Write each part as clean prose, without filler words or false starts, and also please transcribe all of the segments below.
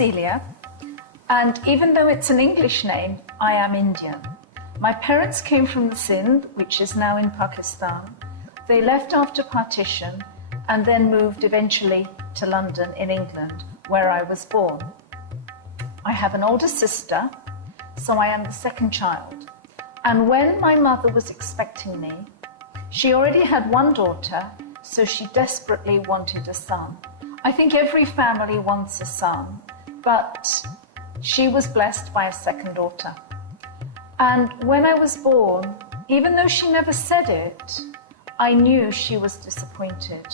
Celia, and even though it's an English name, I am Indian. My parents came from the Sindh, which is now in Pakistan. They left after partition and then moved eventually to London in England, where I was born. I have an older sister, so I am the second child. And when my mother was expecting me, she already had one daughter, so she desperately wanted a son. I think every family wants a son, but she was blessed by a second daughter. And when I was born, even though she never said it, I knew she was disappointed.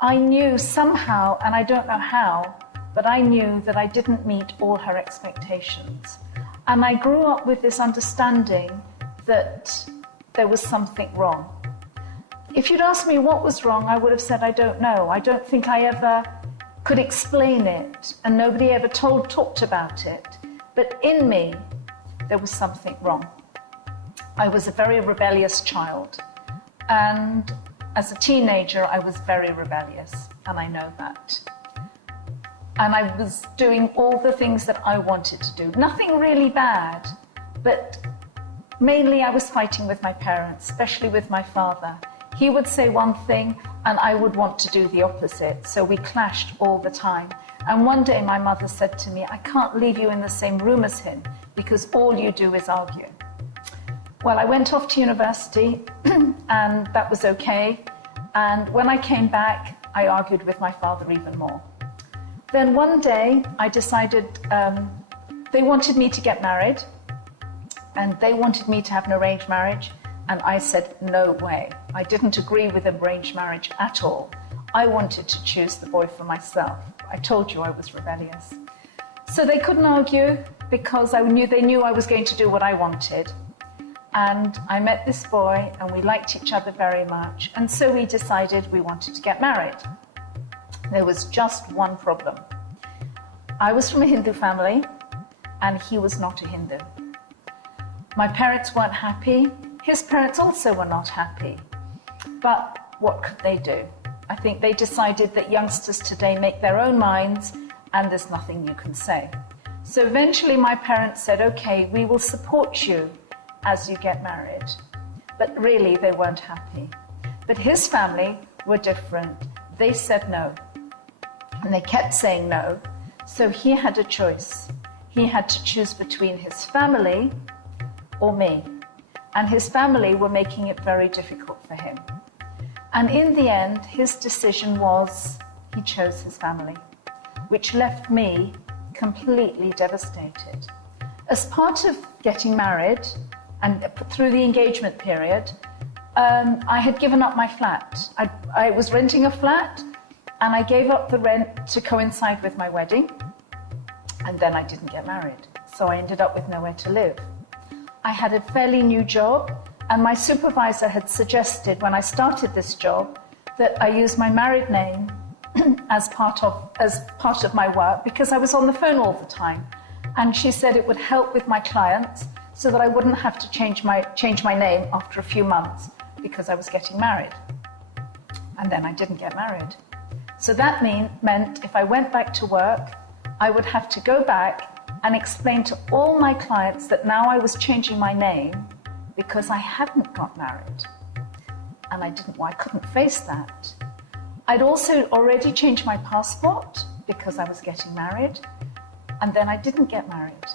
I knew somehow, and I don't know how, but I knew that I didn't meet all her expectations. And I grew up with this understanding that there was something wrong. If you'd asked me what was wrong, I would have said, I don't know. I don't think I ever could explain it, and nobody ever talked about it. But in me, there was something wrong. I was a very rebellious child, and as a teenager, I was very rebellious, and I know that. And I was doing all the things that I wanted to do. Nothing really bad, but mainly I was fighting with my parents, especially with my father. He would say one thing, and I would want to do the opposite, so we clashed all the time. And one day my mother said to me, I can't leave you in the same room as him, because all you do is argue. Well, I went off to university, and that was okay. And when I came back, I argued with my father even more. Then one day, I decided they wanted me to get married, and they wanted me to have an arranged marriage, and I said, no way. I didn't agree with arranged marriage at all. I wanted to choose the boy for myself. I told you I was rebellious. So they couldn't argue, because they knew I was going to do what I wanted. And I met this boy, and we liked each other very much, and so we decided we wanted to get married. There was just one problem. I was from a Hindu family, and he was not a Hindu. My parents weren't happy. His parents also were not happy. But what could they do? I think they decided that youngsters today make their own minds, and there's nothing you can say. So eventually my parents said, okay, we will support you as you get married. But really, they weren't happy. But his family were different. They said no. And they kept saying no. So he had a choice. He had to choose between his family or me. And his family were making it very difficult for him. And in the end, his decision was he chose his family, which left me completely devastated. As part of getting married and through the engagement period, I had given up my flat. I was renting a flat, and I gave up the rent to coincide with my wedding, and then I didn't get married. So I ended up with nowhere to live. I had a fairly new job, and my supervisor had suggested when I started this job that I use my married name as part of my work, because I was on the phone all the time. And she said it would help with my clients so that I wouldn't have to change my name after a few months because I was getting married. And then I didn't get married. So that meant if I went back to work, I would have to go back and explain to all my clients that now I was changing my name because I hadn't got married. And I couldn't face that. I'd also already changed my passport because I was getting married, and then I didn't get married.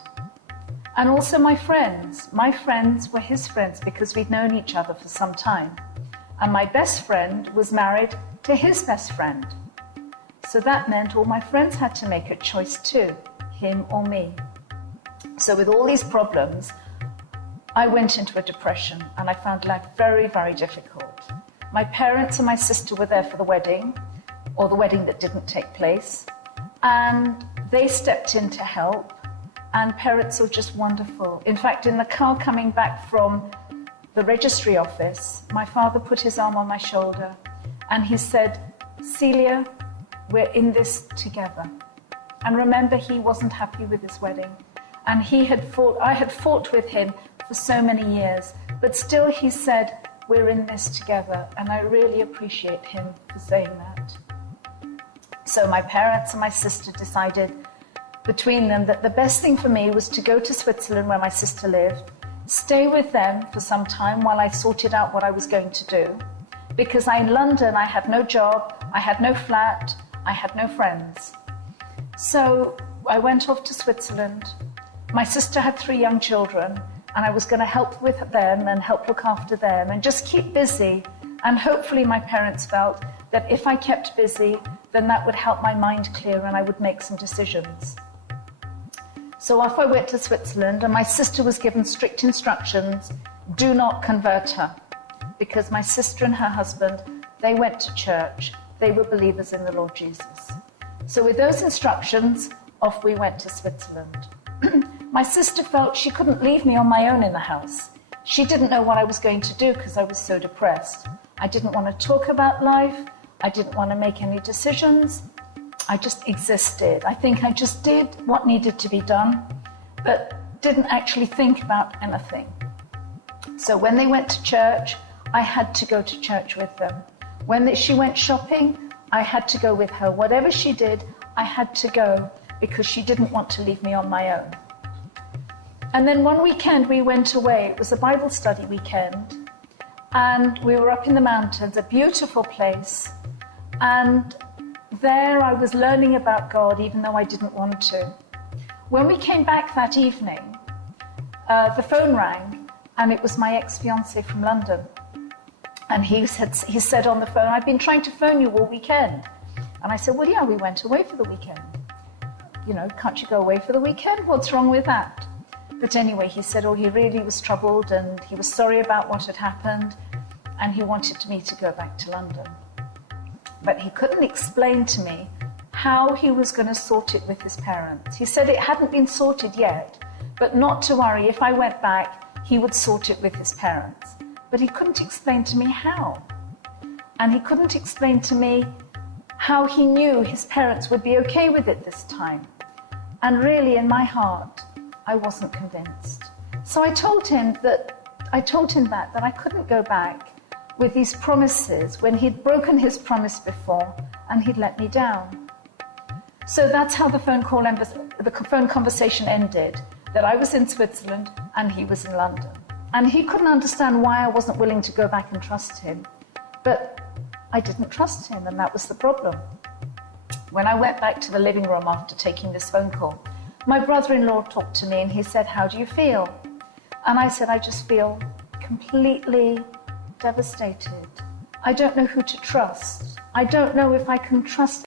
And also my friends were his friends because we'd known each other for some time. And my best friend was married to his best friend. So that meant all my friends had to make a choice too, him or me. So with all these problems, I went into a depression, and I found life very, very difficult. My parents and my sister were there for the wedding, or the wedding that didn't take place, and they stepped in to help, and parents were just wonderful. In fact, in the car coming back from the registry office, my father put his arm on my shoulder, and he said, Celia, we're in this together. And remember, he wasn't happy with his wedding, and I had fought with him for so many years, but still he said, we're in this together, and I really appreciate him for saying that. So my parents and my sister decided between them that the best thing for me was to go to Switzerland where my sister lived, stay with them for some time while I sorted out what I was going to do. Because in London, I had no job, I had no flat, I had no friends. So I went off to Switzerland. My sister had 3 young children, and I was going to help with them and help look after them and just keep busy. And hopefully my parents felt that if I kept busy, then that would help my mind clear and I would make some decisions. So off I went to Switzerland, and my sister was given strict instructions, do not convert her. Because my sister and her husband, they went to church. They were believers in the Lord Jesus. So with those instructions, off we went to Switzerland. My sister felt she couldn't leave me on my own in the house. She didn't know what I was going to do because I was so depressed. I didn't want to talk about life. I didn't want to make any decisions. I just existed. I think I just did what needed to be done, but didn't actually think about anything. So when they went to church, I had to go to church with them. When she went shopping, I had to go with her. Whatever she did, I had to go because she didn't want to leave me on my own. And then one weekend we went away. It was a Bible study weekend. And we were up in the mountains, a beautiful place. And there I was learning about God, even though I didn't want to. When we came back that evening, the phone rang, and it was my ex-fiancé from London. And he said on the phone, I've been trying to phone you all weekend. And I said, well, yeah, we went away for the weekend. You know, can't you go away for the weekend? What's wrong with that? But anyway, he said, oh, he really was troubled and he was sorry about what had happened and he wanted me to go back to London. But he couldn't explain to me how he was going to sort it with his parents. He said it hadn't been sorted yet, but not to worry, if I went back, he would sort it with his parents. But he couldn't explain to me how. And he couldn't explain to me how he knew his parents would be okay with it this time. And really, in my heart, I wasn't convinced. So I told him that I couldn't go back with these promises when he'd broken his promise before and he'd let me down. So that's how the phone conversation ended, that I was in Switzerland and he was in London. And he couldn't understand why I wasn't willing to go back and trust him. But I didn't trust him, and that was the problem. When I went back to the living room after taking this phone call, my brother-in-law talked to me and he said, how do you feel? And I said, I just feel completely devastated. I don't know who to trust. I don't know if I can trust